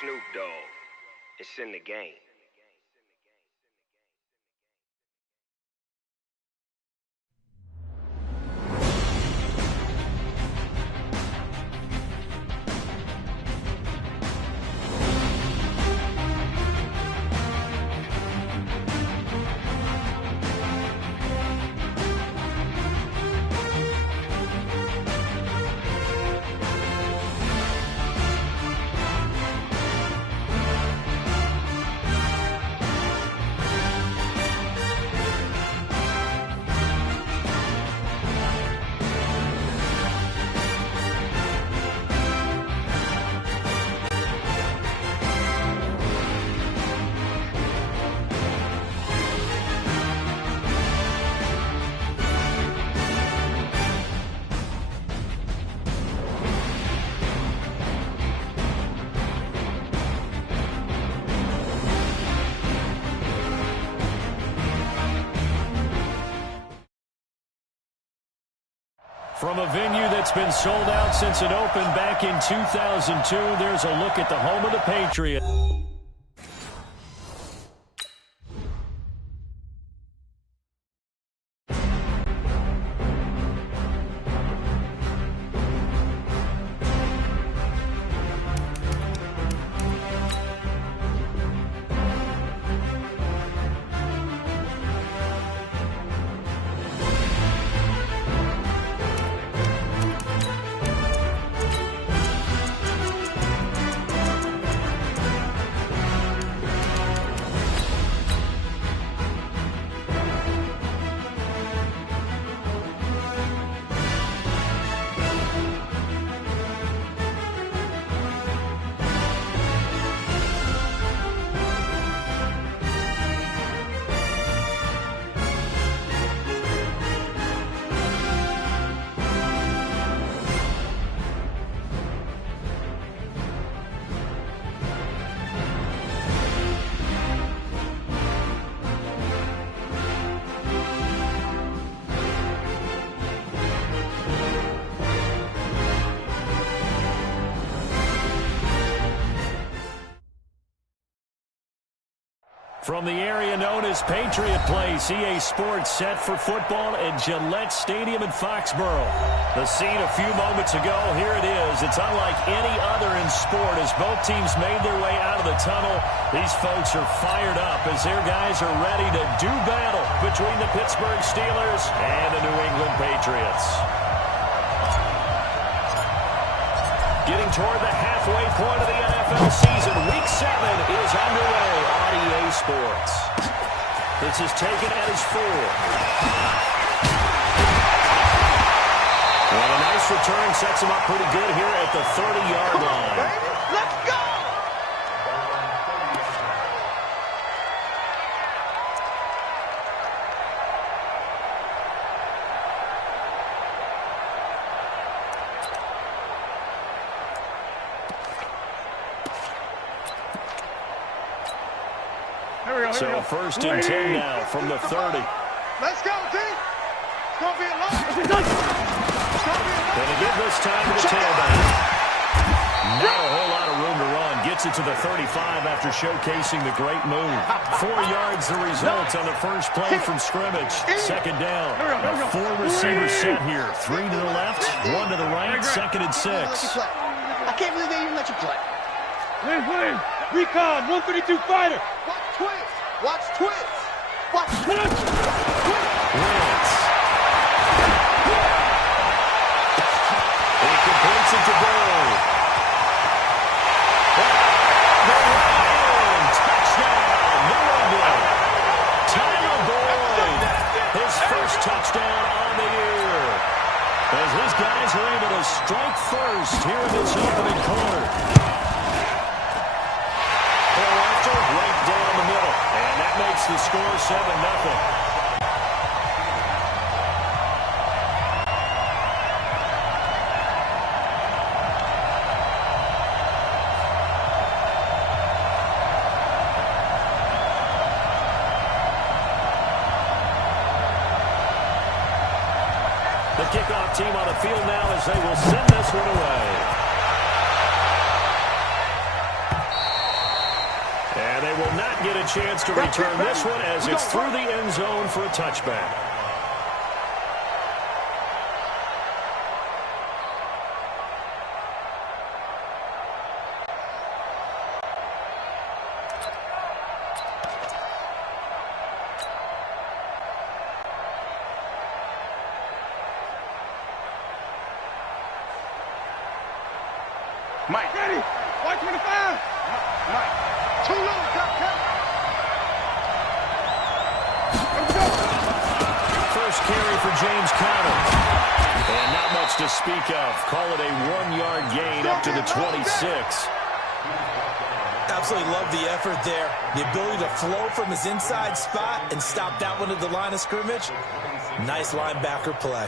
Snoop Dogg. It's in the game. From a venue that's been sold out since it opened back in 2002, there's a look at the home of the Patriots. From the area known as Patriot Place, EA Sports set for football at Gillette Stadium in Foxborough. The scene a few moments ago, here it is. It's unlike any other in sport as both teams made their way out of the tunnel. These folks are fired up as their guys are ready to do battle between the Pittsburgh Steelers and the New England Patriots. Getting toward the halfway point of the NFL season, Week 7 is underway on EA Sports. This is taken at his 4. And a nice return sets him up pretty good here at the 30-yard line. Baby. Let's go! So first and 10 now from the 30. Let's go, team. It's going to be a long. Going to give this time to the tailback. Not a whole lot of room to run. Gets it to the 35 after showcasing the great move. 4 yards the result on the first play from scrimmage. Second down. A 4-receiver set here. 3 to the left, 1 to the right, second and 6. I can't believe they even let you play. Win. Recon, 132 fighter. Watch twins. Watch twins. Watch twins. Wentz. He completes it to Boyd. Touchdown, New England. Tyler Boyd, his first touchdown on the year. As his guys are able to strike first here in this opening quarter. Right down the middle, and that makes the score 7-0. The kickoff team on the field now as they will send this one away. not get a chance to return this one as it's through the end zone for a touchback. Mike. Ready. White 25. Mike. Too low, Captain. First carry for James Conner. And not much to speak of. Call it a 1-yard gain up to the 26. Absolutely love the effort there. The ability to flow from his inside spot and stop that one at the line of scrimmage. Nice linebacker play.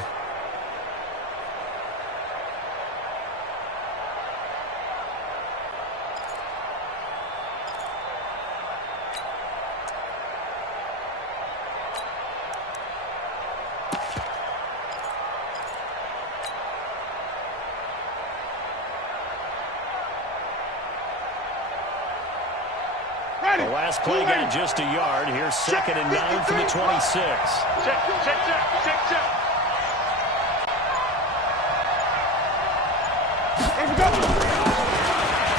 The last play got just a yard. Here's 2nd and 9 from the 26. Check.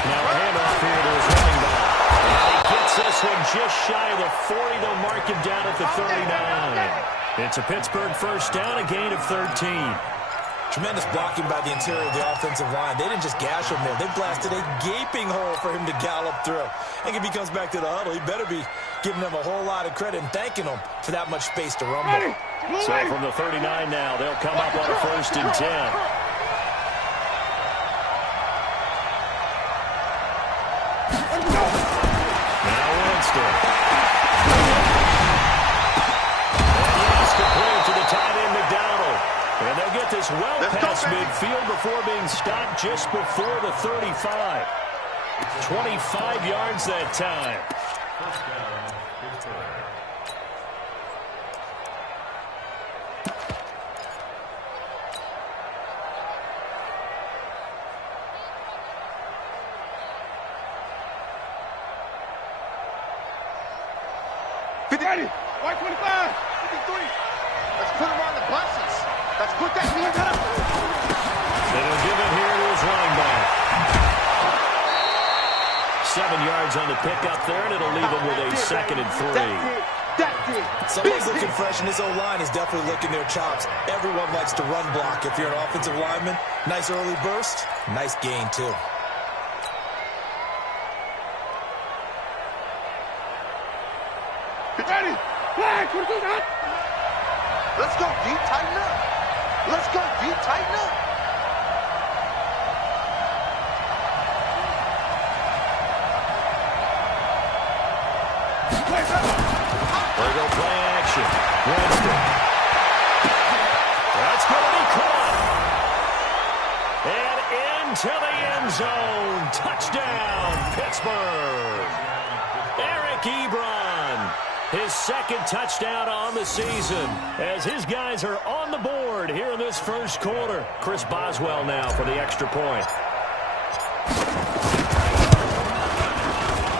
Now a handoff here to his running back. And he gets this one just shy of the 40. They'll mark him down at the 39. It's a Pittsburgh first down, a gain of 13. Tremendous blocking by the interior of the offensive line. They didn't just gash him there. They blasted a gaping hole for him to gallop through. I think if he comes back to the huddle, he better be giving them a whole lot of credit and thanking them for that much space to rumble. So from the 39 now, they'll come up on a 1st and 10. Now Winston. And yes, complete to the tight end, McDonald. And they'll get this well past midfield before being stopped just before the 35. 25 yards that time. Ready. White 25. 53. Let's put him on the buses. Let's put that knee down. They'll give it here to his running back. 7 yards on the pickup there, and it'll leave him with a 2nd and 3. Someone's looking fresh, and this O-line is definitely licking their chops. Everyone likes to run block. If you're an offensive lineman, nice early burst, nice gain, too. Ready. Flag. Let's go, D. Tighten up. Let's go, D. Tighten up. They go play action. Winston. That's going to be caught. And into the end zone. Touchdown, Pittsburgh. Eric Ebron. His 2nd touchdown on the season as his guys are on the board here in this first quarter. Chris Boswell now for the extra point.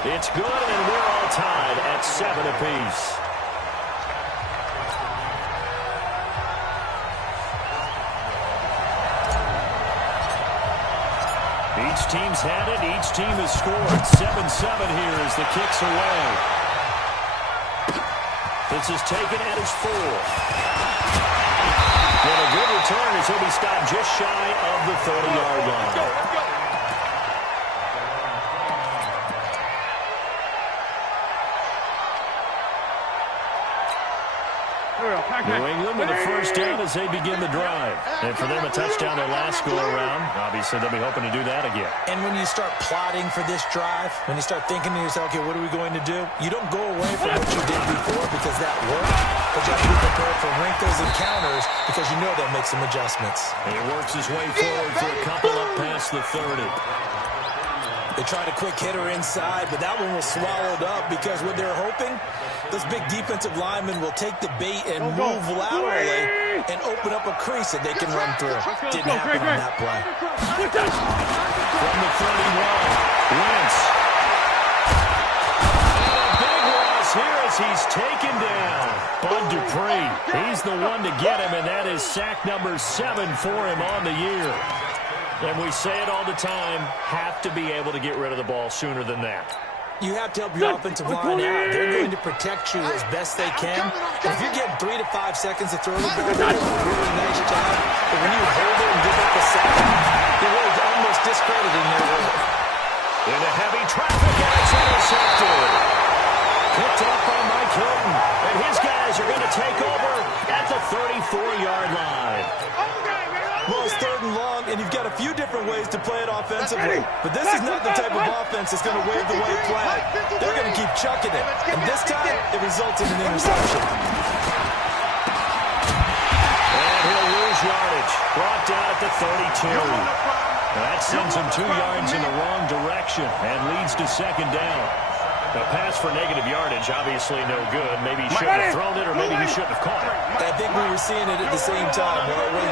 It's good, and we're all tied at 7 apiece. Each team's had it. Each team has scored. 7-7 here as the kick's away. This is taken at his 4. Well, a good return as he'll be stopped just shy of the 30-yard line. Let's go. New England with a first down as they begin the drive. And for them, a touchdown their last go-around. Obviously, they'll be hoping to do that again. And when you start plotting for this drive, when you start thinking to yourself, okay, what are we going to do? You don't go away from what you did before because that worked. But you have to be prepared for wrinkles and counters because you know they'll make some adjustments. And he works his way forward for a couple up past the 30. They tried a quick hitter inside, but that one was swallowed up because what they're hoping, those big defensive linemen will take the bait and move laterally and open up a crease that they can run through. Didn't happen on that play. From the 31, Wentz. And a big he's taken down. Bud Dupree, he's the one to get him, and that is sack number 7 for him on the year. And we say it all the time, have to be able to get rid of the ball sooner than that. You have to help your offensive line out. They're going to protect you as best they can. If you're getting 3 to 5 seconds to throw the ball, they're doing a really nice job. But when you hold it and give up a sack, you're really almost discrediting their work. Into heavy traffic, and it's intercepted. Picked up by Mike Hilton. And his guys are going to take over at the 34-yard line. Well, it's 3rd and long, and you've got a few different ways to play it offensively. But this is not the type of offense that's going to wave the white flag. They're going to keep chucking it. And this time, it results in an interception. And he'll lose yardage. Brought down at the 32. That sends him 2 yards in the wrong direction and leads to 2nd down. The pass for negative yardage, obviously no good. Maybe he shouldn't have thrown it, or maybe he shouldn't have caught it. I think we were seeing it at the same time, weren't we?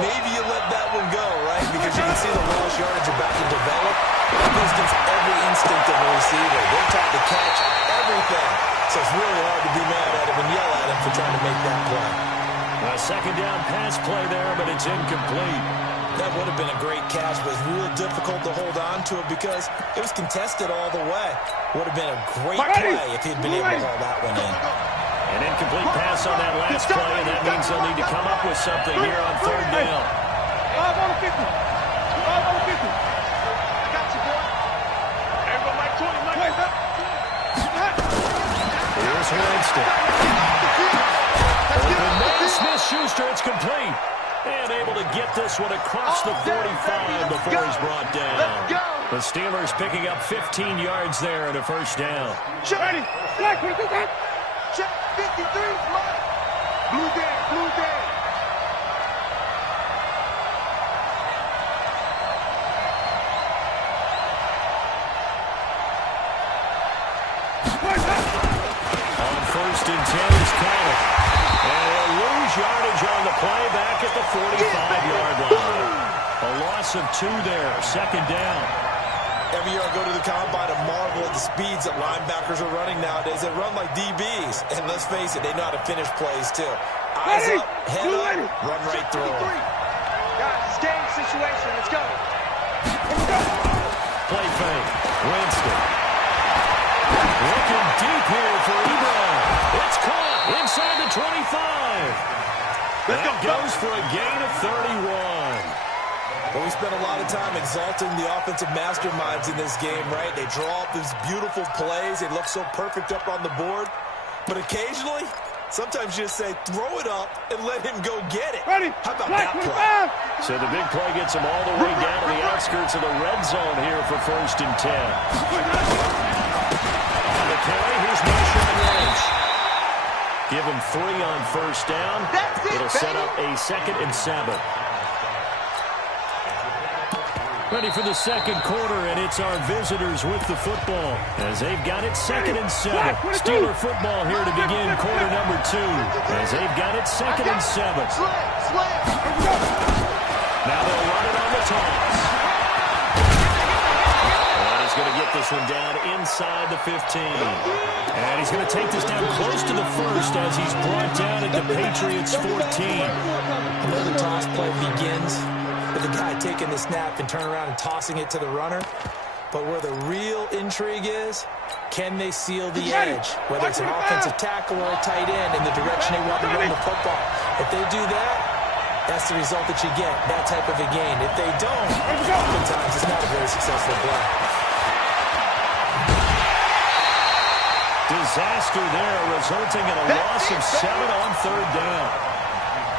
Maybe you let that one go, right? Because you can see the lost yardage about to develop. That goes against every instinct of a receiver. They're taught to catch everything. So it's really hard to be mad at him and yell at him for trying to make that play. A 2nd down pass play there, but it's incomplete. That would have been a great catch, but it's real difficult to hold on to it because it was contested all the way. Would have been a great play if he'd been able to haul that one in. An incomplete pass on that last play, and that means they'll need to come up with something here on 3rd down. 5 on the 50. 5 on the 50. I got you, boy. Everybody, Mike 20, Mike. Here's Winston. Open man, Smith-Schuster, it's complete. And able to get this one across the 45 before he's brought down. The Steelers picking up 15 yards there and a 1st down. Ready. Black, Check 53, fly. Blue day, blue day. On 1st and 10 is Connor. And he'll lose yardage on the play back at the 45-yard line. A loss of 2 there, 2nd down. Every year I go to the combine and marvel at the speeds that linebackers are running nowadays. They run like DBs. And let's face it, they know how to finish plays too. Eyes up, head up, run right through them. Guys, it's game situation. Let's go. Play fake. Winston. Looking deep here for Ebron. It's caught inside the 25. That goes for a gain of 31. Well, we spent a lot of time exalting the offensive masterminds in this game, right? They draw up these beautiful plays. They look so perfect up on the board. But occasionally, sometimes you just say, throw it up and let him go get it. Ready. How about that play? So the big play gets him all the way down to the outskirts of the red zone here for 1st and 10. On the carry, here's Marshawn Lynch. Give him 3 on 1st down. It'll set up a 2nd and 7. Ready for the 2nd quarter, and it's our visitors with the football as they've got it 2nd and 7. Steeler football here to begin quarter number 2 as they've got it 2nd and 7. Now they'll run it on the toss. And he's going to get this one down inside the 15. And he's going to take this down close to the 1st as he's brought down at the Patriots 14. Another toss play begins with the guy taking the snap and turn around and tossing it to the runner. But where the real intrigue is, can they seal the edge? Whether it's an offensive tackle or a tight end in the direction they want to run the football. If they do that, that's the result that you get, that type of a gain. If they don't, oftentimes it's not a very successful play. Disaster there, resulting in a loss of 7 on 3rd down.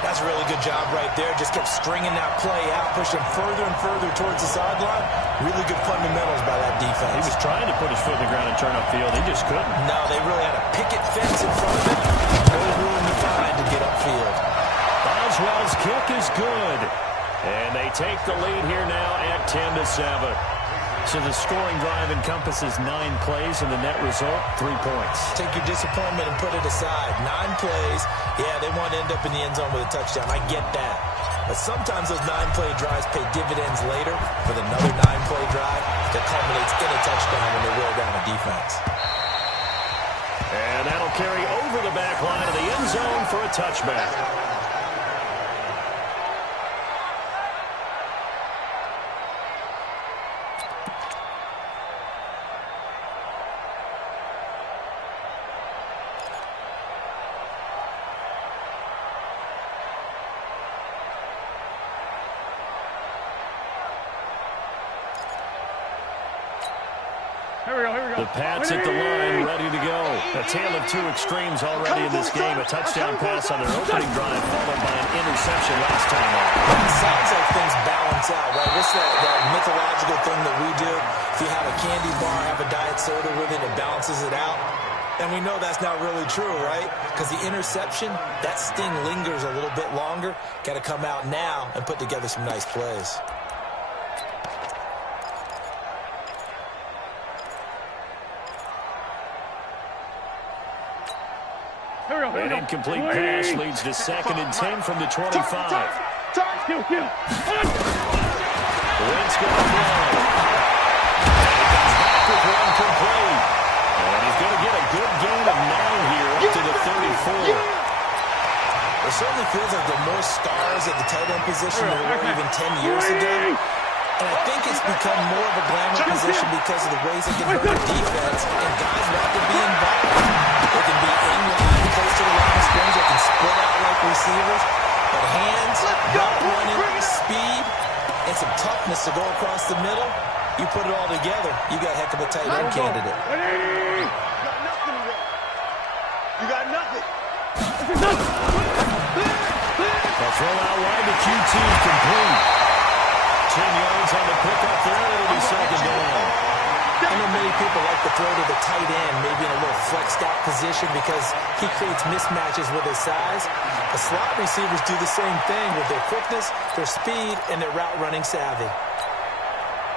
That's a really good job right there. Just kept stringing that play out, pushing further and further towards the sideline. Really good fundamentals by that defense. He was trying to put his foot in the ground and turn upfield. He just couldn't. No, they really had a picket fence in front of it. No room to find to get upfield. Boswell's kick is good. And they take the lead here now at 10-7. So the scoring drive encompasses 9 plays, and the net result, 3 points. Take your disappointment and put it aside. 9 plays. Yeah, they want to end up in the end zone with a touchdown. I get that. But sometimes those 9-play drives pay dividends later with another 9-play drive that culminates in a touchdown when they wear down a defense. And that'll carry over the back line of the end zone for a touchback. The Pats at the line, ready to go. A tale of two extremes already in this game. A touchdown pass on their opening drive, followed by an interception last time out. It sounds like things balance out, right? What's that mythological thing that we do? If you have a candy bar, have a diet soda with it, it balances it out. And we know that's not really true, right? Because the interception, that sting lingers a little bit longer. Got to come out now and put together some nice plays. An incomplete pass leads to 2nd and 10 from the 25. Wentz going to throw. And he comes back with one complete. And he's going to get a good gain of 9 here up to the 34. It certainly feels like there are more stars at the tight end position than there were even 10 years ago. And I think it's become more of a glamour position because of the ways it can hurt the defense, and guys want to be involved. They can be in line, close to the line of scrimmage. They can split out like receivers. But hands, route running, speed, and some toughness to go across the middle, you put it all together, you got a heck of a tight end candidate. You got nothing to You got nothing. The throw out wide to QT, complete. 10 yards on the pickup there. It'll be 2nd down. I know many people like to throw to the tight end, maybe in a little flexed out position because he creates mismatches with his size. The slot receivers do the same thing with their quickness, their speed, and their route running savvy.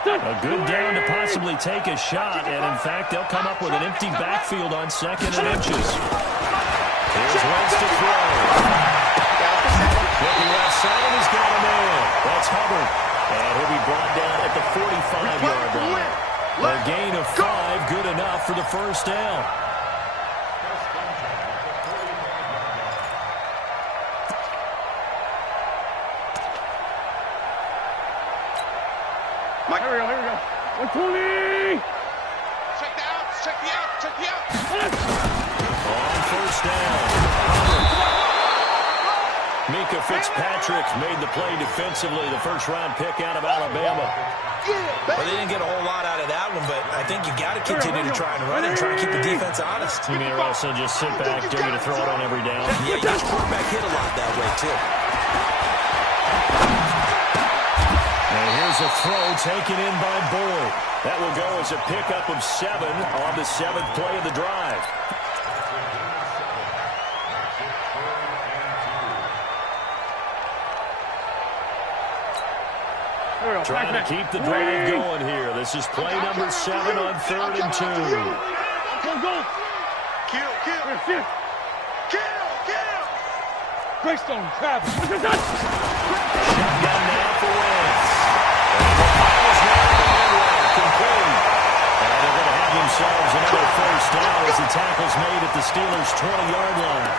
A good down to possibly take a shot, and in fact, they'll come up with an empty backfield on 2nd and inches. Here's Wentz to throw. Looking left side, and he's got a man. That's Hubbard. And he'll be brought down at the 45-yard line. A gain of 5, good enough for the 1st down. Mike. Here we go. 120. Check the out. On 1st down. Mika Fitzpatrick made the play defensively, the 1st-round pick out of Alabama. Well, they didn't get a whole lot out of that one, but I think you got to continue to try and run it and try to keep the defense honest. You mean also just sit back, dare you to throw it on every down? Yeah, you get quarterback hit a lot that way, too. And here's a throw taken in by Boyd. That will go as a pickup of 7 on the 7th play of the drive. Trying to keep the drive going here. This is play number 7 on 3rd and 2. Go. Kill. Greystone, Travis. Shotgun now for Wentz. Complete. And they're going to have themselves another 1st down as the tackle's made at the Steelers' 20-yard line.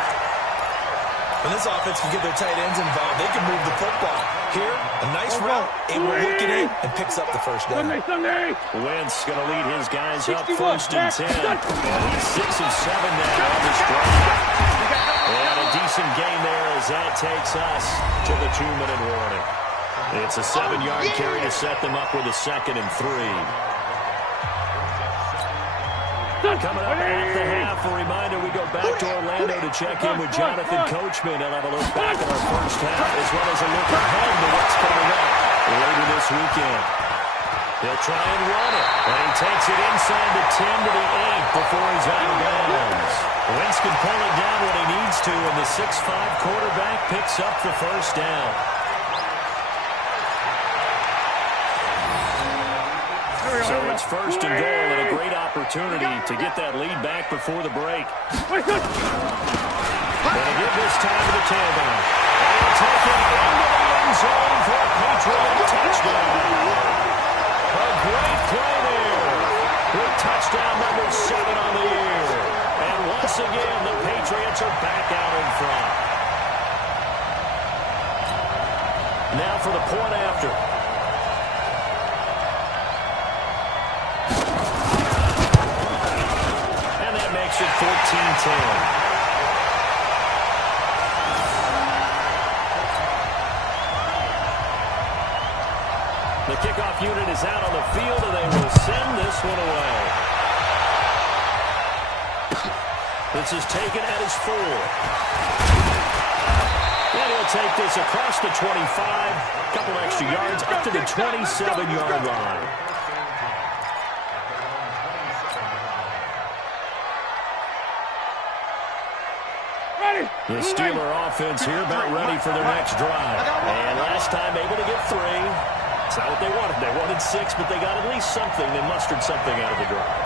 When this offense can get their tight ends involved, they can move the football. Here, a nice route, able to work it in, and picks up the 1st down. Sunday. Wentz going to lead his guys up 1st and 10. And he's 6 of 7 now on this drive. And a decent gain there as that takes us to the 2-minute warning. It's a 7-yard carry to set them up with a 2nd and 3. Coming up at the half, a reminder, we go back to Orlando to check in with Jonathan Coachman. He'll have a look back at our 1st half as well as a look ahead to what's coming up later this weekend. He'll try and run it, and he takes it inside the 10 to the 8 before he's out of bounds. Wentz can pull it down when he needs to, and the 6'5" quarterback picks up the 1st down. So it's 1st and goal and a great opportunity to get that lead back before the break. Going to give this time to the tailback. And he'll take it into the end zone for a Patriot touchdown. A great play there with touchdown number 7 on the year. And once once again, the Patriots are back out in front. Now for the point after. And that makes it 14-10. The kickoff unit is out on the field, and they will send this one away. This is taken at his 4. And he'll take this across the 25, a couple extra yards, up to the 27-yard line. The Steeler offense here about ready for their next drive. And last time able to get 3. It's not what they wanted. They wanted 6, but they got at least something. They mustered something out of the drive.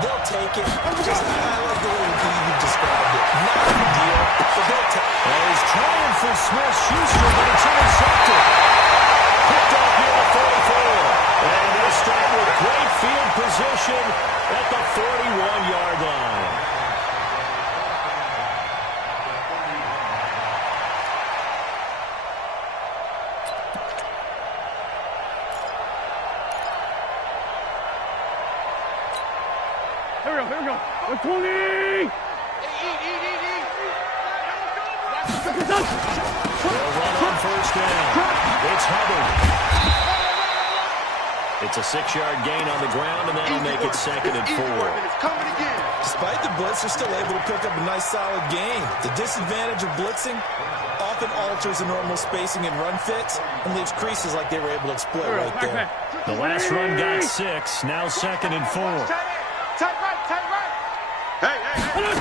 They'll take it. Just, I like the way you described it. Not a big deal, but they'll take it. Well, he's trying for Smith-Schuster, but it's intercepted. Picked up here at 44. And they'll start with great field position at the 41-yard line. Here we go. 20! They'll run on first down. It's Hubbard. It's a 6-yard gain on the ground, and that'll make it 2nd and 4. Despite the blitz, they're still able to pick up a nice, solid gain. The disadvantage of blitzing often alters the normal spacing and run fits and leaves creases like they were able to exploit right there. The last run got 6. Now 2nd and 4. Tight right. Hey. Wentz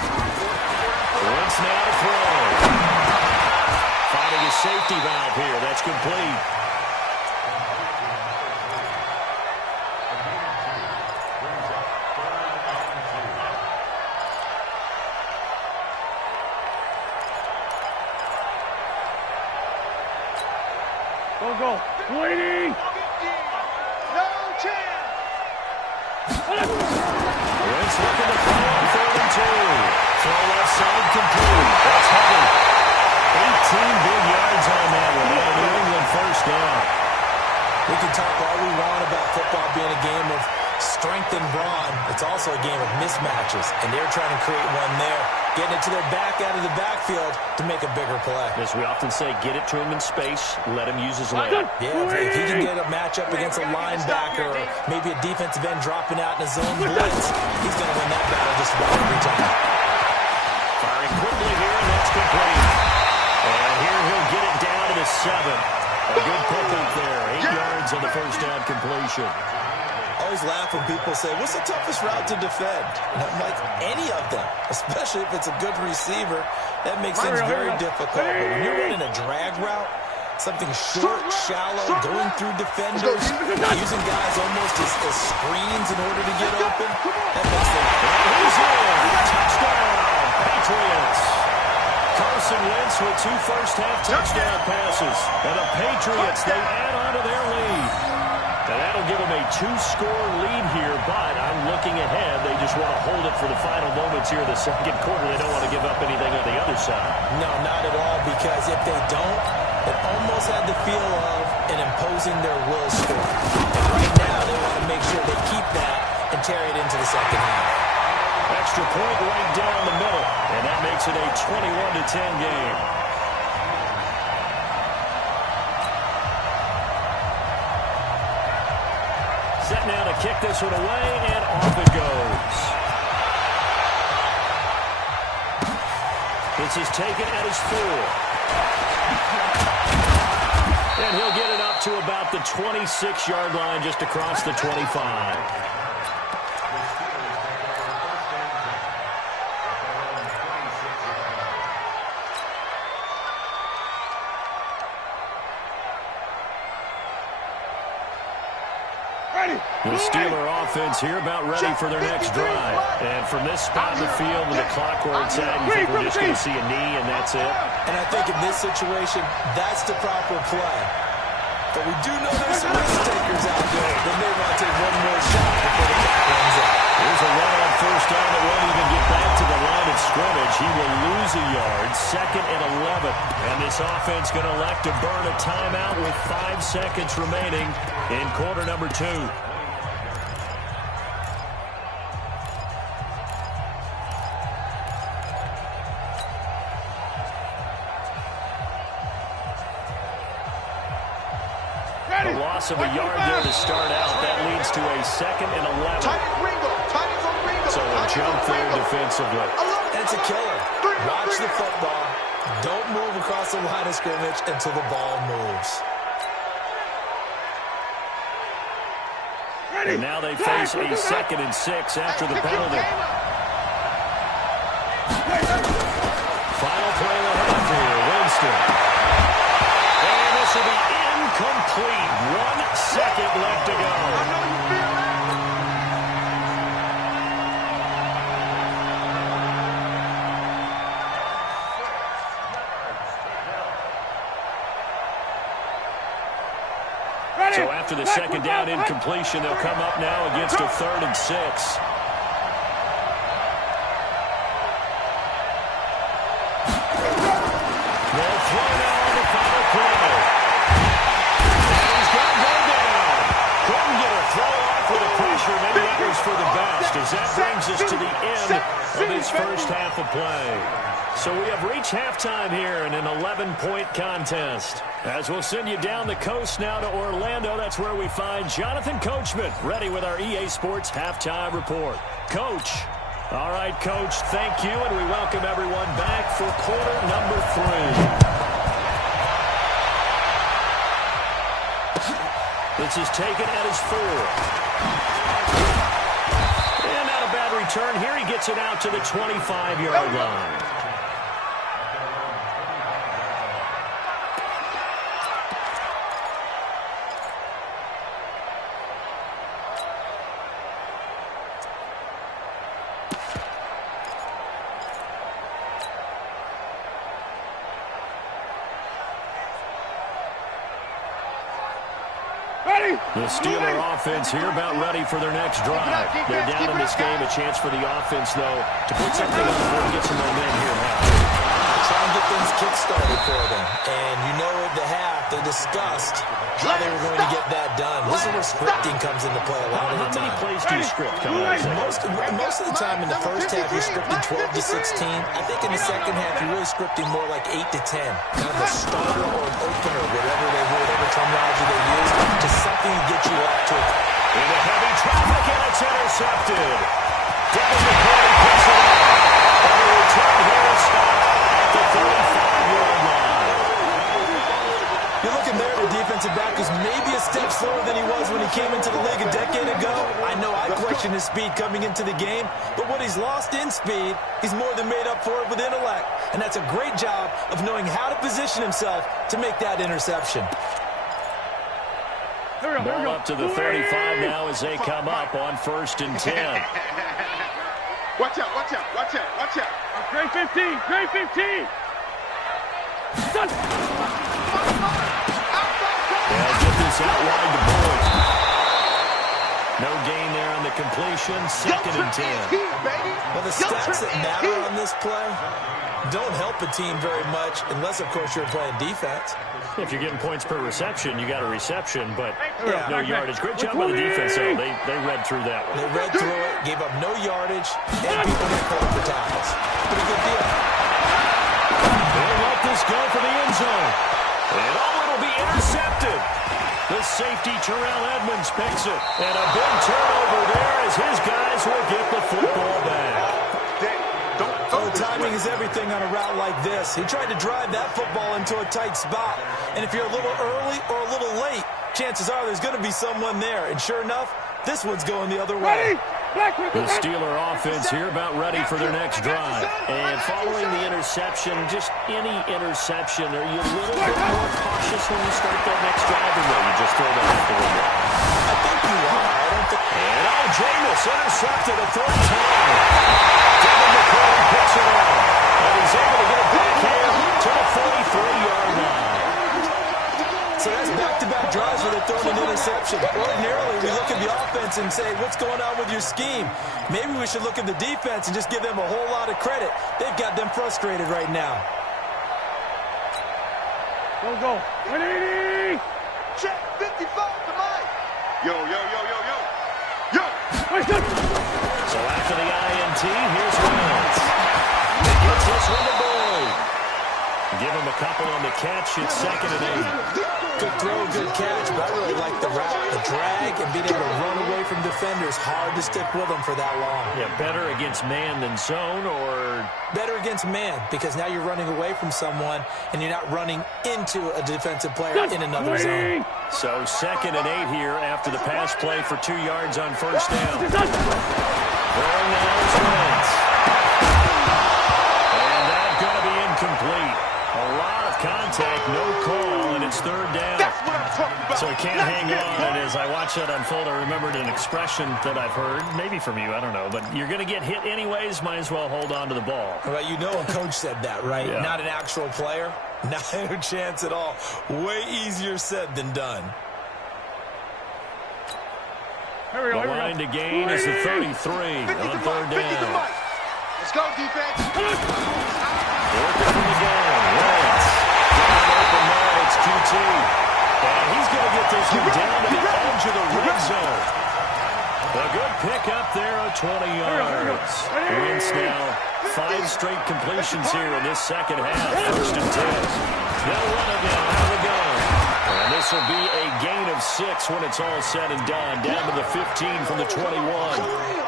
now to throw. Finding his safety valve here. That's complete. Go. 20! No chance. Wentz looking to throw on 3rd and 2. Throw left side complete. That's Hubbard. 18 big yards on that one. And a New England first down. We can talk all we want about football being a game of strength and brawn. It's also a game of mismatches, and they're trying to create one there, getting it to their back out of the backfield to make a bigger play. As we often say, get it to him in space, let him use his leg. Yeah, if he can get a matchup against a linebacker or maybe a defensive end dropping out in a zone blitz, he's going to win that battle just about every time. Firing quickly here, and that's complete. And here he'll get it down to the 7. A good pickup there. 8 yards on the first down completion. I always laugh when people say, what's the toughest route to defend? And I'm like, any of them, especially if it's a good receiver. That makes things very difficult. But when you're running a drag route, something short, shallow, going through defenders, using guys almost as screens in order to get open, that makes things he's in. Touchdown, Patriots. Carson Wentz with 2 first-half touchdown passes. And the Patriots, they add on to their lead. And that'll give them a 2-score lead here, but I'm looking ahead. They just want to hold it for the final moments here in the second quarter. They don't want to give up anything on the other side. No, not at all, because if they don't, it almost had the feel of an imposing their will score. And right now, they want to make sure they keep that and carry it into the second half. Extra point right down the middle, and that makes it a 21-10 game. Set now to kick this one away, and off it goes. This is taken at his 4. And he'll get it up to about the 26-yard line, just across the 25. The Steeler offense here about ready for their next drive. And from this spot in the field with the clock where it's at, you think we're just going to see a knee and that's it? And I think in this situation, that's the proper play. But we do know there's some risk takers out there that may want to take one more shot before the clock runs out. Here's a run on first down that won't even get back to the line of scrimmage. It's 2nd and 11. And this offense going to elect to burn a timeout with 5 seconds remaining in quarter number 2. A loss of a yard there to start out. That leads to a 2nd and 11. So a jump there defensively. And it's a killer. Watch the football. Don't move across the line of scrimmage until the ball moves. And now they face a 2nd and 6 after the penalty. Final play will have here. Winston. And this will be incomplete. 1 second left to go. So after the 2nd down incompletion, they'll come up now against a 3rd and 6. They'll throw now on the final play. And he's going to go down. Couldn't get a throw off with the pressure. Maybe that was for the best, as that brings us to the end of this first half of play. So we have reached halftime here in an 11-point contest. As we'll send you down the coast now to Orlando, that's where we find Jonathan Coachman, ready with our EA Sports Halftime Report. Coach. All right, Coach, thank you, and we welcome everyone back for quarter number 3. This is taken at his 4. And not a bad return here. He gets it out to the 25-yard line. The Steeler offense here about ready for their next drive. They're down in this game. A chance for the offense, though, to put something on the board and get some momentum here now. Try and get things kick-started for them. And you know at the half, they discussed how they were going to get that done. This is where scripting comes into play a lot of the time. How many plays do you script coming out? Most of the time in the first half, you're scripting 12 to 16. I think in the second half, you're really scripting more like 8 to 10. Kind of a starter or an opener, whatever terminology they use, to something to get you off to it. Into heavy traffic, and it's intercepted. Devin McCourty picks it up. And the return here is stopped at the 35-yard line. You're looking there at a defensive back who's maybe a step slower than he was when he came into the league a decade ago. I know I questioned his speed coming into the game, but what he's lost in speed, he's more than made up for it with intellect. And that's a great job of knowing how to position himself to make that interception. Ball up to the 35 now as they come up on 1st and 10. Watch out, watch out, watch out, watch out. Grade 15, grade 15. They'll get this out wide to Boyd. No gain there on the completion. 2nd and 10. Well, the stats that matter on this play don't help a team very much unless, of course, you're playing defense. If you're getting points per reception, you got a reception, but no yardage. Great job by the defense, though. They read through that one. They read through it, gave up no yardage, and people didn't pull up for tackles. Pretty good deal. They'll let this go for the end zone. And it'll be intercepted. The safety, Terrell Edmonds, picks it. And a big turnover there as his guys will get the football back. Well, timing is everything on a route like this. He tried to drive that football into a tight spot. And if you're a little early or a little late, chances are there's going to be someone there. And sure enough, this one's going the other way. The Steeler offense here about ready for their next drive. And following the interception, just any interception, are you a little bit more cautious when you start that next drive, or no, you just throw that out the window? I think you are. And Jameis intercepted a 3rd time. Devin McCourty picks it up. And he's able to get it back here to the 43-yard line. So that's back-to-back drives where they're throwing an interception. Ordinarily, we look at the offense and say, what's going on with your scheme? Maybe we should look at the defense and just give them a whole lot of credit. They've got them frustrated right now. Go. 180. Check 55 to Mike. Yo. So after the INT, here's Reynolds. Gets this one to Boyd. Give him a couple on the catch. It's 2nd and 8. Good throw, good catch, but I really like the route, the drag, and being able to run away from defenders. Hard to stick with them for that long. Yeah, better against man than zone, or? Better against man, because now you're running away from someone, and you're not running into a defensive player in another zone. So 2nd and 8 here after the pass play for 2 yards on 1st down. Throwing now is Wentz. And that's going to be incomplete. A lot of contact, no call, and it's 3rd down. That's what I'm talking about. So he can't hang on, and as I watch that unfold, I remembered an expression that I've heard, maybe from you, I don't know, but you're going to get hit anyways, might as well hold on to the ball. Well, you know a coach said that, right? Yeah. Not an actual player. Not a chance at all. Way easier said than done. The line to gain is the 33 on 3rd down. Let's go, defense. Working from the gun. Wentz. Getting open now. It's QT. And he's going to get this one down to the edge of the red zone. A good pickup there at 20 yards. Wentz now 5 straight completions here in this 2nd half. 1st and 10. They'll run it now out of the gun. And this will be a gain of 6 when it's all said and done. Down to the 15 from the 21.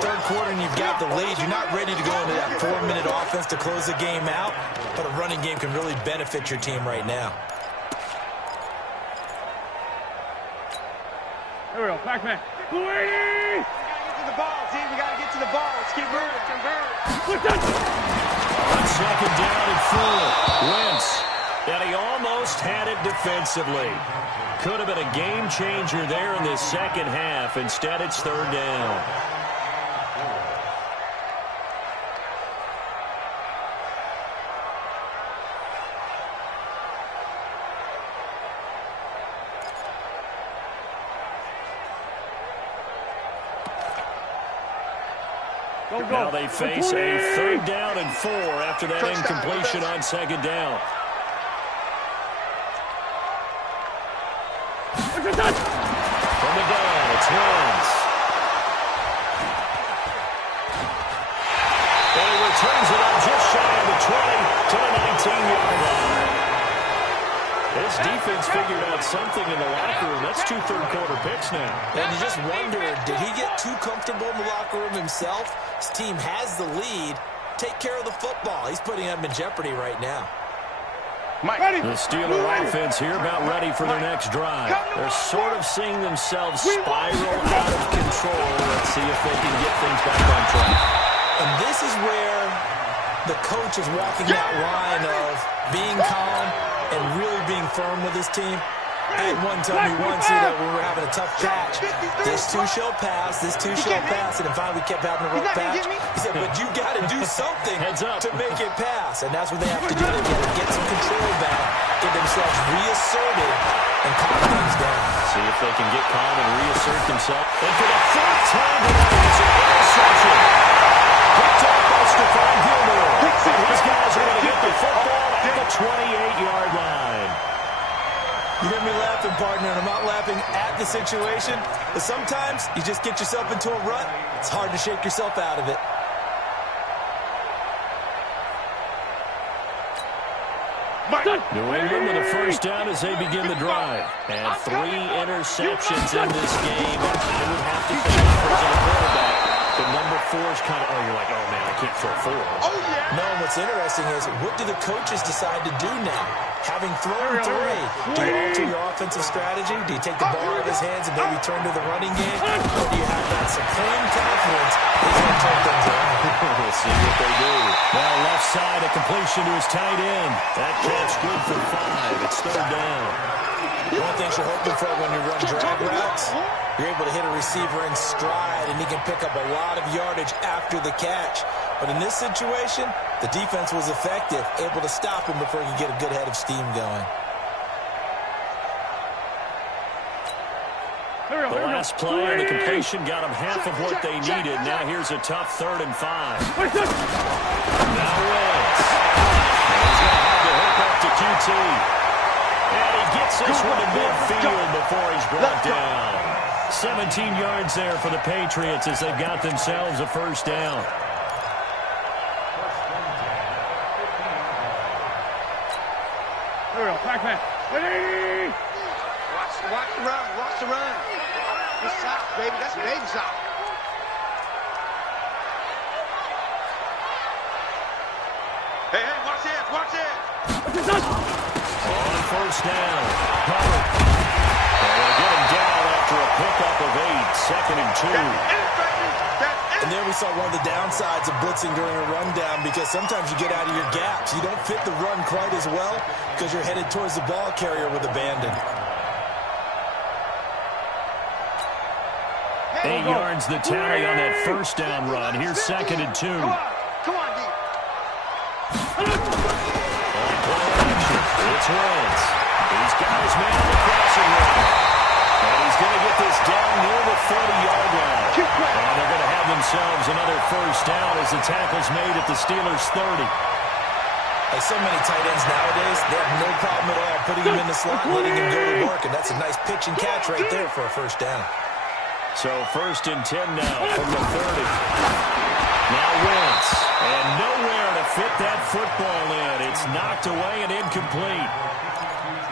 3rd quarter and you've got the lead. You're not ready to go into that 4-minute offense to close the game out, but a running game can really benefit your team right now. Here we go, Pac-Man. 280. Get to the ball, team. We got to get to the ball. Let's keep moving. On 2nd down and 4. Wentz. And he almost had it defensively. Could have been a game changer there in this 2nd half. Instead, it's 3rd down. Now they face a 3rd down and 4 after that incompletion on 2nd down. From the gun, it's Wentz. And he returns it on just shy of the 20 to the 19-yard line. This defense figured out something in the locker room. That's 2 third-quarter picks now. And you just wonder, did he get too comfortable in the locker room himself? His team has the lead. Take care of the football. He's putting them in jeopardy right now. The Steeler offense here about ready for their next drive. They're sort of seeing themselves spiral out of control. Let's see if they can get things back on track. And this is where the coach is walking that line of being calm and really being firm with his team. I had one tell me once that we were having a tough patch. This too shall pass, this too shall pass. And then finally we kept having a rough patch. He said, but you got to do something to make it pass. And that's what they have to do. They got to get some control back, get themselves reasserted, and calm things down. See if they can get calm and reassert themselves. And for the 4th time tonight, it's an interception. Picked up by Stephon Gilmore. And these guys are going to get the football at the 28-yard line. You hear me laughing, partner, and I'm not laughing at the situation, but sometimes you just get yourself into a rut. It's hard to shake yourself out of it. New England with a 1st down as they begin the drive. And 3 interceptions in this game. I would have to say for the quarterback. The number 4 is kind of, you're like, oh, man, I can't throw 4. Oh, yeah. No, what's interesting is, what do the coaches decide to do now? Having thrown 3, do you alter your offensive strategy? Do you take the ball out of his hands and maybe turn to the running game? Or do you have that supreme confidence he's going to turn things around? We'll see what they do. Now, left side, a completion to his tight end. That catch good for 5. It's 3rd down. One thing you're hoping for when you run drag routes, you're able to hit a receiver in stride, and he can pick up a lot of yardage after the catch. But in this situation, the defense was effective, able to stop him before he could get a good head of steam going. The last play on the completion got them half of what they needed. Now here's a tough 3rd and 5. Now Wentz. He's going to have to hook up to QT. And he gets this one to midfield before he's brought down. 17 yards there for the Patriots as they've got themselves a first down. Here we go. Back man. Ready? Watch the run. Watch the run. It's soft, baby. That's baby soft. Hey, watch it. Watch it. On first down. Covered. And they'll get him down after a pickup of 8. 2nd and 2. And there we saw one of the downsides of blitzing during a rundown, because sometimes you get out of your gaps. You don't fit the run quite as well because you're headed towards the ball carrier with abandon. 8 yards the tally on that first down run. Here's 2nd and 2. Come on, D. It's Wentz. He's got his man on the crossing line. And he's going to get this down near the 40-yard line. And they're going to have themselves another first down as the tackle's made at the Steelers' 30. Like so many tight ends nowadays, they have no problem at all putting him in the slot, letting him go to work. And that's a nice pitch and catch right there for a first down. So 1st and 10 now from the 30. Now Wentz. And nowhere to fit that football in. It's knocked away and incomplete.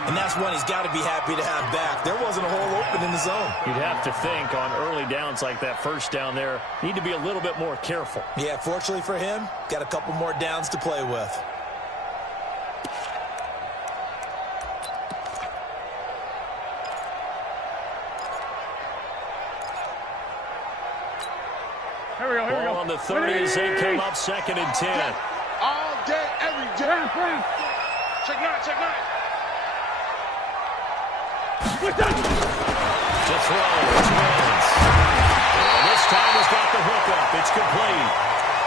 And that's one he's got to be happy to have back. There wasn't a hole open in the zone. You'd have to think on early downs like that first down there, need to be a little bit more careful. Yeah, fortunately for him, got a couple more downs to play with. Here we go. Here we go. On the 30 as they come up 2nd and 10. All day, every day. Check nine, check nine. To throw, it's Wentz. And this time he's got the hook up. It's complete.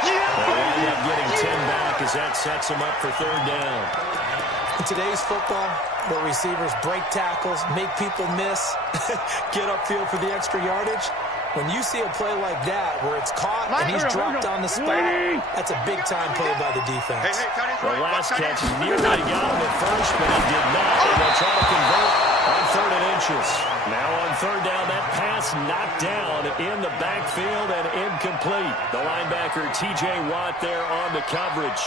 They'll end up getting 10 back as that sets him up for 3rd down. In today's football, where receivers break tackles, make people miss, get upfield for the extra yardage, when you see a play like that where it's caught and he's dropped on the spot, that's a big-time play by the defense. The last catch nearly got him at first, but he did not. And they'll try to convert on 3rd and inches. Now on 3rd down, that pass knocked down in the backfield and incomplete. The linebacker, T.J. Watt, there on the coverage.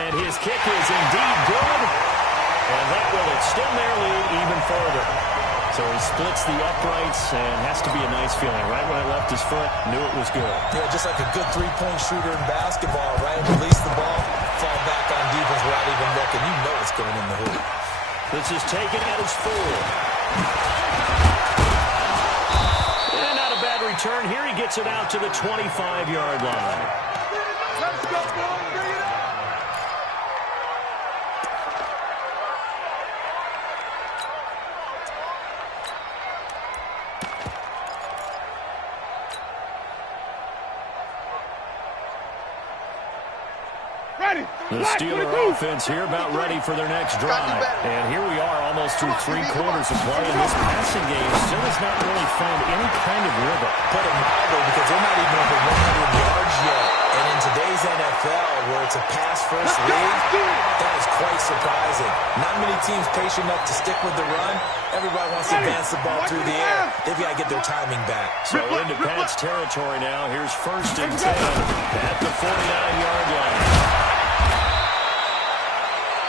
And his kick is indeed good. And that will extend their lead even further. So he splits the uprights and has to be a nice feeling. Right when it left his foot, knew it was good. Yeah, just like a good three-point shooter in basketball, right? Release the ball, fall back on defense without even looking. You know it's going in the hoop. This is taken at his 4. And not a bad return. Here he gets it out to the 25-yard line. Let's go, boys. Bring it up. The Steeler offense here about ready for their next drive. And here we are almost through 3 quarters of play, and this passing game still has not really found any kind of rhythm. Put it mildly, because they're not even over 100 yards yet. And in today's NFL, where it's a pass-first league, that is quite surprising. Not many teams patient enough to stick with the run. Everybody wants to advance the ball through the air. They've got to get their timing back. So into Pat's territory now. Here's 1st and 10 at the 49-yard line.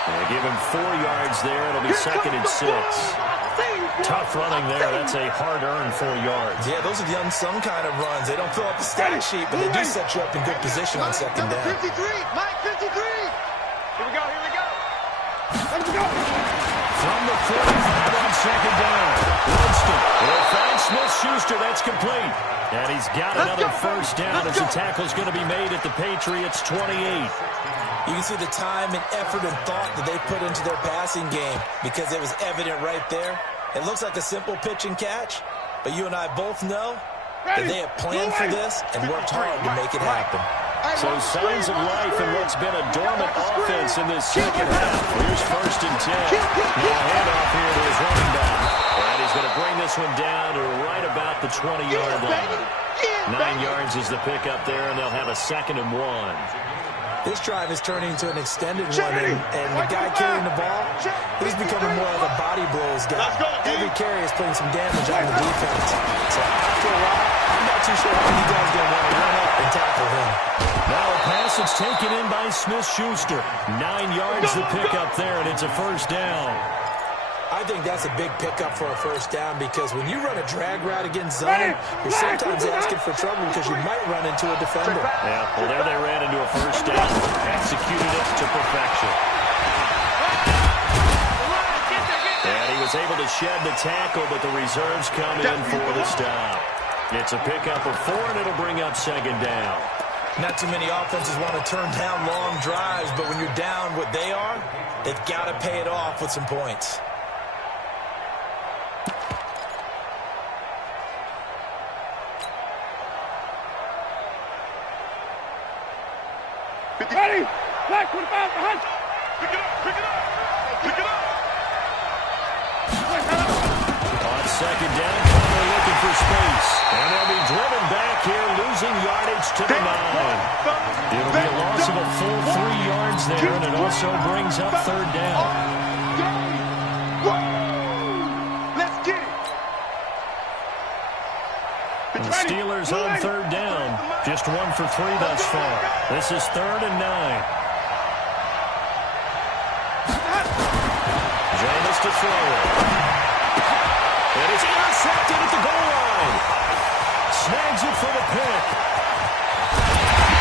They give him 4 yards there. It'll be 2nd and 6. Tough running there. That's a hard-earned 4 yards. Yeah, those are the unsung kind of runs. They don't fill up the stat sheet, but they do set you up in good position on 2nd down. 53, Mike 53. Here we go, here we go. Let's go. From the 45 on 2nd down. Winston will find Smith-Schuster. That's complete. And he's got another first down as the tackle's going to be made at the Patriots' 28. You can see the time and effort and thought that they put into their passing game, because it was evident right there. It looks like a simple pitch and catch, but you and I both know that they have planned for this and worked hard to make it happen. So signs of life in what's been a dormant offense in this second half. Here's 1st and 10. Now a handoff here to his running back. And he's going to bring this one down to right about the 20-yard line. 9 yards is the pickup there, and they'll have a 2nd and 1. This drive is turning into an extended one, and the guy carrying the ball, he's becoming more of a body blows guy. Every carry is putting some damage on the defense. So after a while, I'm not too sure how many guys going to want to run up and tackle him. Now a pass that's taken in by Smith-Schuster. 9 yards to pick up there, and it's a first down. I think that's a big pickup for a first down because when you run a drag route against zone, you're sometimes asking for trouble because you might run into a defender. Yeah, well, there they ran into a first down. Executed it to perfection. And he was able to shed the tackle, but the reserves come in for the stop. It's a pickup of 4, and it'll bring up second down. Not too many offenses want to turn down long drives, but when you're down what they are, they've got to pay it off with some points. Ready? Flag 25 behind. Pick it up, pick it up, pick it up. On second down, Connor looking for space. And they'll be driven back here, losing yardage to the 9. It'll be a loss of a full 3 yards there, and it also brings up third down. Let's get it. The Steelers on third down. Just 1 for 3 thus far. This is 3rd and 9. Jonas to throw it. And it's intercepted at the goal line. Snags it for the pick.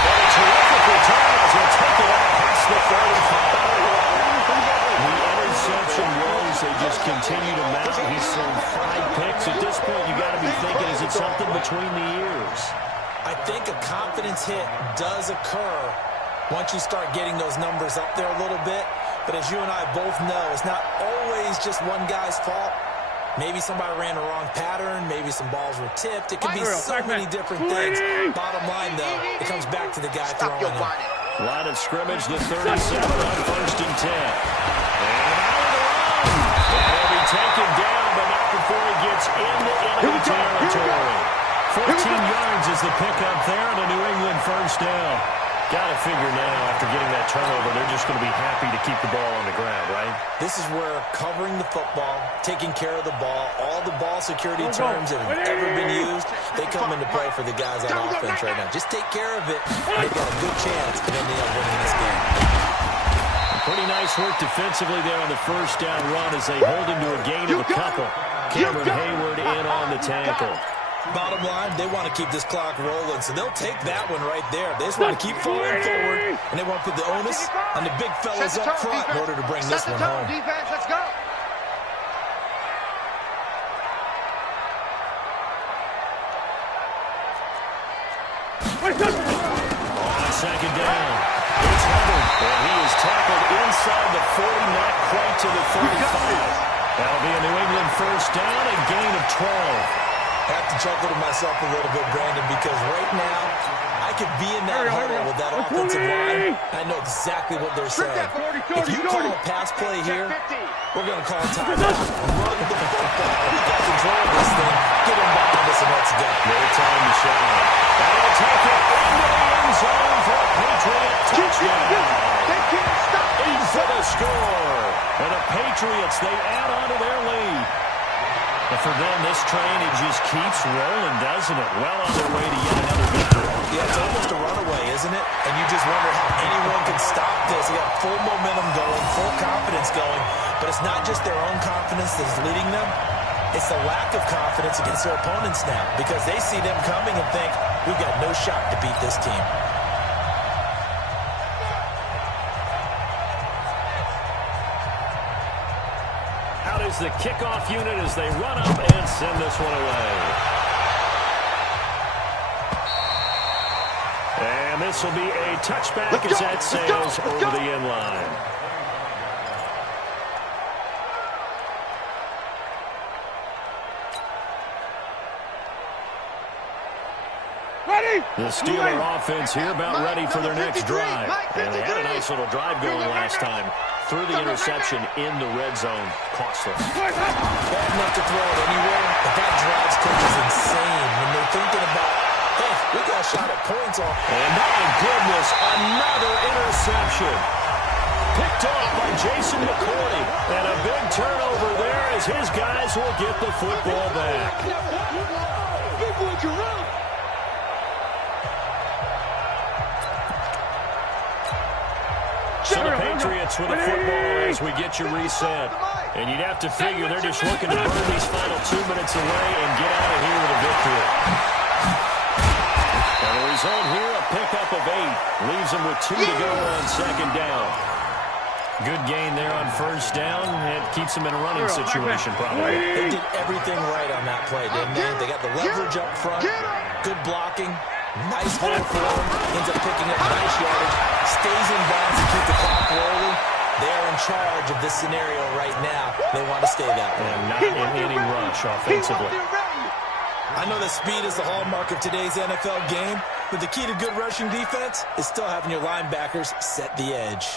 And a terrific return as he'll take it out past the 35. The interception woes, they just continue to mount. He's thrown 5 picks. At this point, you got to be thinking, is it something between the ears? I think a confidence hit does occur once you start getting those numbers up there a little bit. But as you and I both know, it's not always just one guy's fault. Maybe somebody ran the wrong pattern. Maybe some balls were tipped. It could be so many different things. Bottom line, though, it comes back to the guy throwing it. Line of scrimmage, the 37 on 1st and 10. And out of the run. He'll be taken down, but not before he gets into enemy territory. 14 yards is the pickup there, and a New England first down. Got to figure now, after getting that turnover, they're just going to be happy to keep the ball on the ground, right? This is where covering the football, taking care of the ball, all the ball security terms that have ever been used, they come into play for the guys on offense right now. Just take care of it, and they've got a good chance of ending up winning this game. Pretty nice work defensively there on the first down run as they hold him to a gain of a couple. Cameron Hayward in on the tackle. Bottom line, they want to keep this clock rolling, so they'll take that one right there. They just want to keep falling forward, and they want to put the onus on the big fellas up front in order to bring this one home. Defense, let's go. On second down, it's Hubbard, and he is tackled inside the 40, not quite to the 35. That'll be a New England first down, a gain of 12. I have to chuckle to myself a little bit, Brandon, because right now I could be in that huddle with that offensive line. I know exactly what they're saying. If you call a pass play here, we're going to call a timeout. Run the football. We got control of this thing. Get him behind us and let's go. No time to shine. And they'll take it into the end zone for a Patriot touchdown. They can't stop In for the score. And the Patriots, they add on to their lead. And for them, this train, it just keeps rolling, doesn't it? Well on their way to yet another victory. Yeah, it's almost a runaway, isn't it? And you just wonder how anyone can stop this. They got full momentum going, full confidence going. But it's not just their own confidence that's leading them. It's the lack of confidence against their opponents now because they see them coming and think, we've got no shot to beat this team. Out is the kickoff unit as they run up and send this one away. And this will be a touchback as that sails over the end line. The Steeler offense here about ready for their next drive. And they had a nice little drive going last time. Through the interception in the red zone. Costly. Bad enough to throw it anywhere, but that drives coaches insane when they're thinking about, hey, we got a shot at points. And my goodness, another interception. Picked off by Jason McCourty. And a big turnover there as his guys will get the football back. So the Patriots with the football as we get you reset. And you'd have to figure they're just looking to burn these final 2 minutes away and get out of here with a victory. And the result here, a pickup of 8. Leaves them with 2 to go on second down. Good gain there on first down. It keeps them in a running situation, probably. They did everything right on that play, didn't they? They got the leverage up front, good blocking, nice hole for him, ends up picking up nice yardage, stays in bounds to keep the clock rolling. They're in charge of this scenario right now. They want to stay that way. And not in any rush offensively. I know that speed is the hallmark of today's NFL game, but the key to good rushing defense is still having your linebackers set the edge.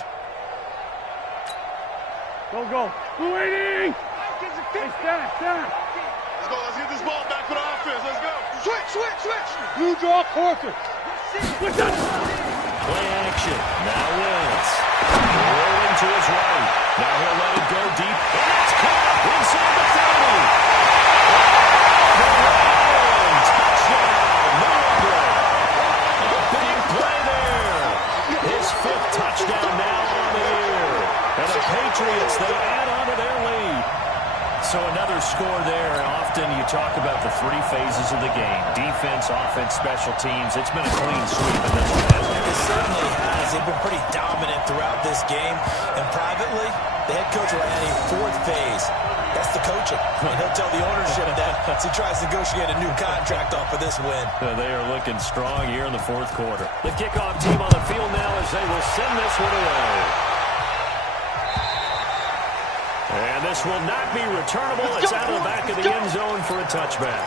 Go. Blue 80! Hey, stand. Let's go. Let's get this ball back for the offense. Let's go. Switch. Blue draw quarter. Play action. Now Wentz. Rolling to his right. Now he'll let it go deep. And that's caught inside the 30. Touchdown. New England. A big play there. His 5th touchdown now on the year. And the Patriots, they add on to their lead. So another score there. Often you talk about the 3 phases of the game. Defense, offense, special teams. It's been a clean sweep in this one, hasn't it? It certainly has. They've been pretty dominant throughout this game. And privately, the head coach will add a 4th phase. That's the coaching. And he'll tell the ownership that as he tries to negotiate a new contract off of this win. They are looking strong here in the 4th quarter. The kickoff team on the field now as they will send this one away. And this will not be returnable. It's out of the back of the end zone for a touchback.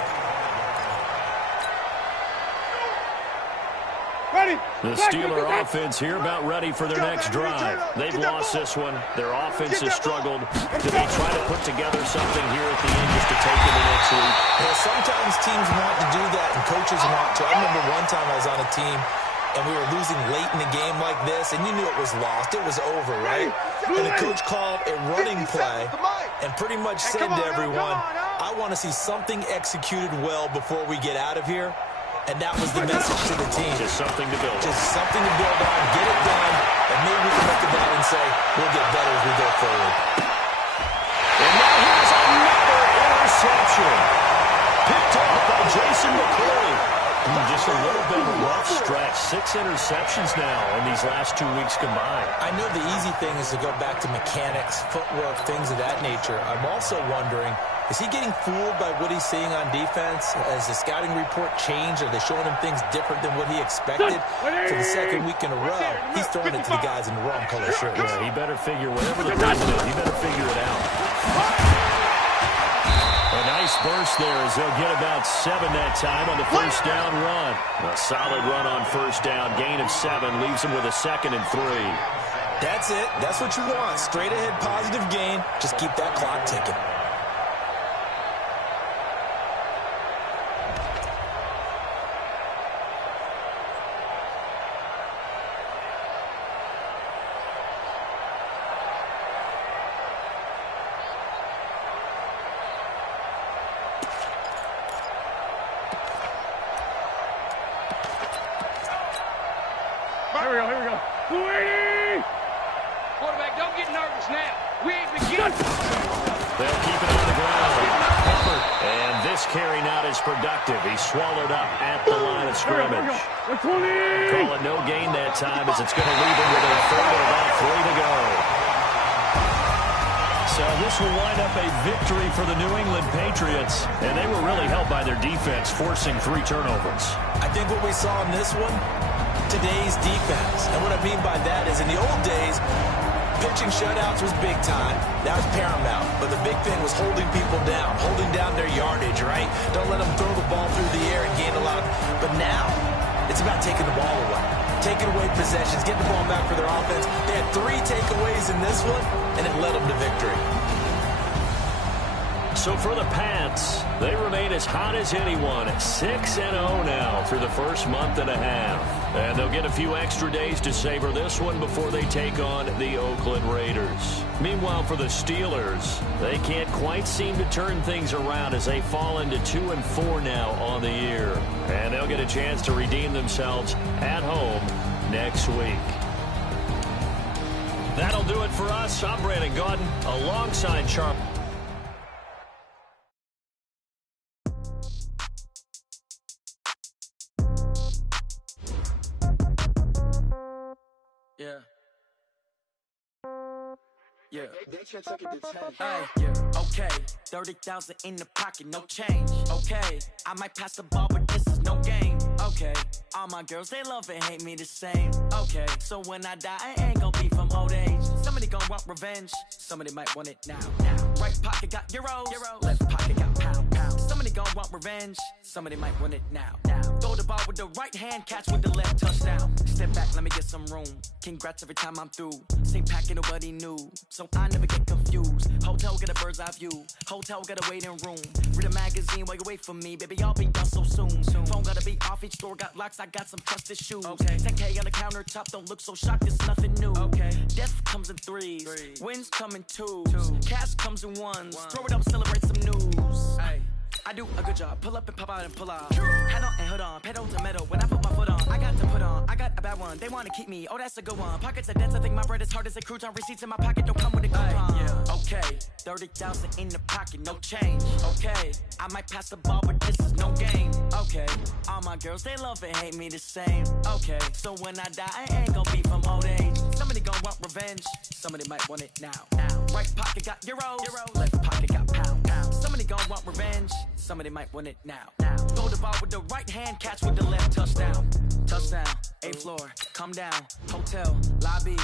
The Steeler offense here about ready for their next drive. They've lost this one. Their offense has struggled. Do they try to put together something here at the end just to take it the next week? Well, sometimes teams want to do that and coaches want to. I remember one time I was on a team and we were losing late in a game like this, and you knew it was lost. It was over, right? And the coach called a running play and pretty much said to everyone, I want to see something executed well before we get out of here. And that was the message to the team. Just something to build on. Just something to build on, get it done, and maybe we can look at that and say, we'll get better as we go forward. And now here's another interception. Picked off by Jason McCourty. Just a little bit of a rough stretch. 6 interceptions now in these last 2 weeks combined. I know the easy thing is to go back to mechanics, footwork, things of that nature. I'm also wondering, is he getting fooled by what he's seeing on defense? Has the scouting report changed? Are they showing him things different than what he expected? For the 2nd week in a row, he's throwing it to the guys in the wrong color shirt. Yeah, he better figure whatever the reason is, he better figure it out. A nice burst there as they'll get about 7 that time on the first down run. A solid run on first down. Gain of 7 leaves them with a 2nd and 3. That's it. That's what you want. Straight ahead positive gain. Just keep that clock ticking. Here we go. Blue 80! Quarterback, don't get nervous now. We ain't beginning. They'll keep it on the ground. Hubbard. And this carry not as productive. He's swallowed up at the line of scrimmage. Call it no gain that time as it's going to leave him with a 3rd and about 3 to go. So this will wind up a victory for the New England Patriots. And they were really helped by their defense, forcing 3 turnovers. I think what we saw in this one, today's defense. And what I mean by that is in the old days, pitching shutouts was big time. That was paramount. But the big thing was holding people down, holding down their yardage, right? Don't let them throw the ball through the air and gain a lot. But now, it's about taking the ball away. Taking away possessions, getting the ball back for their offense. They had 3 takeaways in this one, and it led them to victory. So for the Pats, they remain as hot as anyone, 6-0 now through the first month and a half. And they'll get a few extra days to savor this one before they take on the Oakland Raiders. Meanwhile, for the Steelers, they can't quite seem to turn things around as they fall into 2-4 now on the year. And they'll get a chance to redeem themselves at home next week. That'll do it for us. I'm Brandon Gaudin alongside Charles. Yeah. Yeah. Yeah. Okay. 30,000 in the pocket, no change. Okay. I might pass the ball, but this is no game. Okay. All my girls, they love and hate me the same. Okay. So when I die, I ain't gonna be from old age. Somebody gonna want revenge. Somebody might want it now. Right pocket got euros. Left pocket got pound. Somebody gonna want revenge. Somebody might want it now. Throw the ball with the right hand, catch with the left, touchdown. Step back, let me get some room. Congrats every time I'm through. Same packet, nobody knew. So I never get confused. Hotel get a bird's eye view. Hotel get a waiting room. Read a magazine while you wait for me. Baby, I'll be done so soon. Phone gotta be off, each store got locks. I got some trusted shoes. Okay. 10K on the countertop, don't look so shocked, it's nothing new. Okay. Death comes in threes. Wins come in twos. Cash comes in ones. Throw it up, celebrate some news. Hey. I do a good job, pull up and pop out and pull out. Hat on and hood on, pedal to metal. When I put my foot on, I got to put on. I got a bad one, they wanna keep me. Oh, that's a good one. Pockets are dense, I think my bread is hard as a crouton. Receipts in my pocket don't come with a coupon. Yeah. Okay, 30,000 in the pocket, no change. Okay, I might pass the ball, but this is no game. Okay, all my girls, they love and hate me the same. Okay, so when I die, I ain't gonna be from old age. Somebody gonna want revenge. Somebody might want it now. Right pocket got euros. Left pocket got pound. Somebody gonna want revenge. Somebody might want it now. Throw the ball with the right hand, catch with the left, touchdown. Touchdown, 8th floor, come down, hotel, lobby.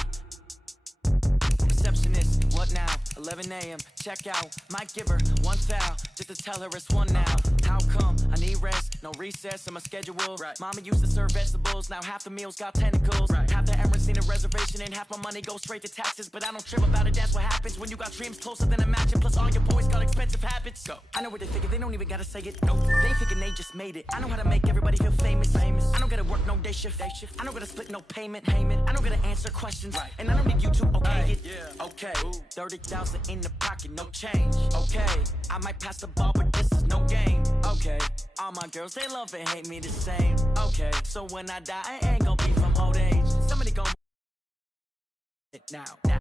Receptionist, what now? 11 a.m., check out. Might give her one foul, just to tell her it's one now. How come? I need rest, no recess in my schedule. Right. Mama used to serve vegetables, now half the meals got tentacles. Right. Half the errands need a reservation, and half my money goes straight to taxes. But I don't trip about it, that's what happens when you got dreams closer than a matching. Plus all your boys got expensive habits. Go. I know what they thinking, they don't even gotta say it. Nope. They thinking they just made it. I know how to make everybody feel famous. I don't gotta work no day shift. I don't gotta split no payment. I don't gotta answer questions. Right. And I don't need you to okay it. Yeah. Okay. 30,000 in the pocket, no change. Okay, I might pass the ball, but this is no game. Okay, all my girls, they love and hate me the same. Okay, so when I die, I ain't gonna be from old age. Somebody gon' it now.